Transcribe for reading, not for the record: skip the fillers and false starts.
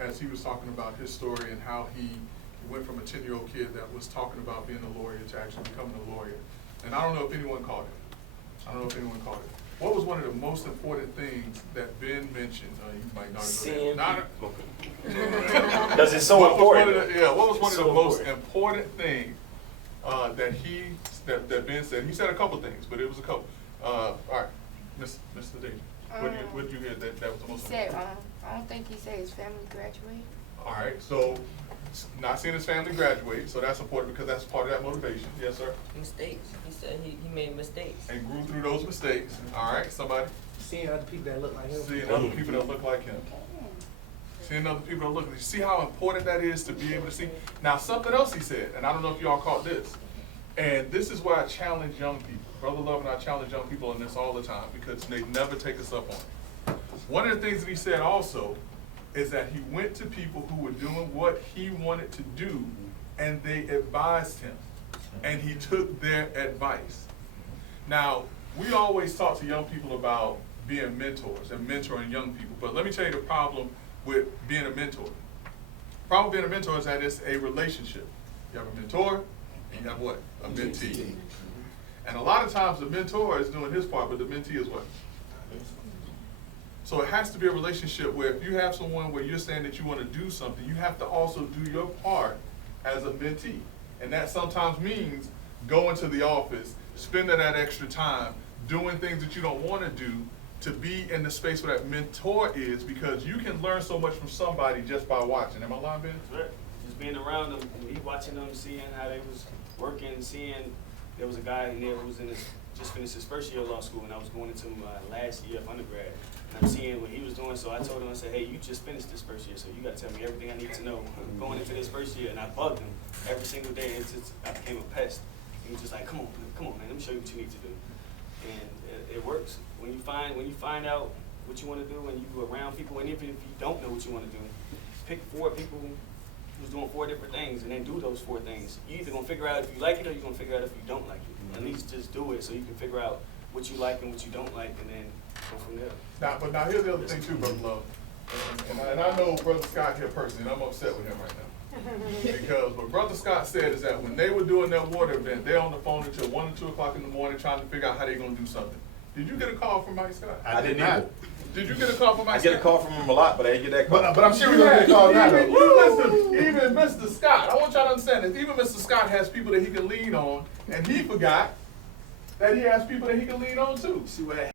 as he was talking about his story and how he went from a 10-year-old kid that was talking about being a lawyer to actually becoming a lawyer. And I don't know if anyone caught it. What was one of the most important things that Ben mentioned? You might not know that. Because it's so important. What was one of the most important things that Ben said? He said a couple things, but it was a couple. All right, Mr. Deja, what did you hear that was the most important? I don't think he said his family graduated. All right, so not seeing his family graduate, so that's important because that's part of that motivation. Yes, sir? Mistakes. He said he made mistakes. And grew through those mistakes. All right, somebody? Seeing other people that look like him. Seeing other people that look like him. Seeing other people that look like him. You see how important that is to be able to see? Now, something else he said, and I don't know if y'all caught this, and this is why I challenge young people. Brother Love and I challenge young people on this all the time because they never take us up on it. One of the things that he said also is that he went to people who were doing what he wanted to do, and they advised him, and he took their advice. Now, we always talk to young people about being mentors and mentoring young people, but let me tell you the problem with being a mentor. The problem with being a mentor is that it's a relationship. You have a mentor, and you have what? A mentee. And a lot of times the mentor is doing his part, but the mentee is what? So it has to be a relationship where if you have someone where you're saying that you want to do something, you have to also do your part as a mentee. And that sometimes means going to the office, spending that extra time, doing things that you don't want to do to be in the space where that mentor is, because you can learn so much from somebody just by watching. Am I lying, Ben? Right. Just being around them, watching them, seeing how they was working, seeing there was a guy in there who was just finished his first year of law school, and I was going into my last year of undergrad. And I'm seeing what he was doing, so I told him, I said, hey, you just finished this first year, so you got to tell me everything I need to know going into this first year. And I bugged him every single day. I became a pest. He was just like, come on, man, let me show you what you need to do. And it works. When you find out what you want to do, and you around people, and even if you don't know what you want to do, pick 4 people who's doing 4 different things, and then do those 4 things. You're either gonna figure out if you like it, or you're gonna figure out if you don't like it. At least just do it so you can figure out what you like and what you don't like, and then go from there. Now here's the other thing too, Brother Love. And I know Brother Scott here personally, and I'm upset with him right now. Because what Brother Scott said is that when they were doing their water event, they're on the phone until 1 or 2 o'clock in the morning trying to figure out how they're gonna do something. Did you get a call from Mike Scott? I did not. Did you get a call from Mike Scott? I get a call from him a lot, but I didn't get that call. But I'm sure we're gonna get a call now. Even Mr. Scott, I want y'all to understand that even Mr. Scott has people that he can lean on, and he forgot that he has people that he can lean on too. See what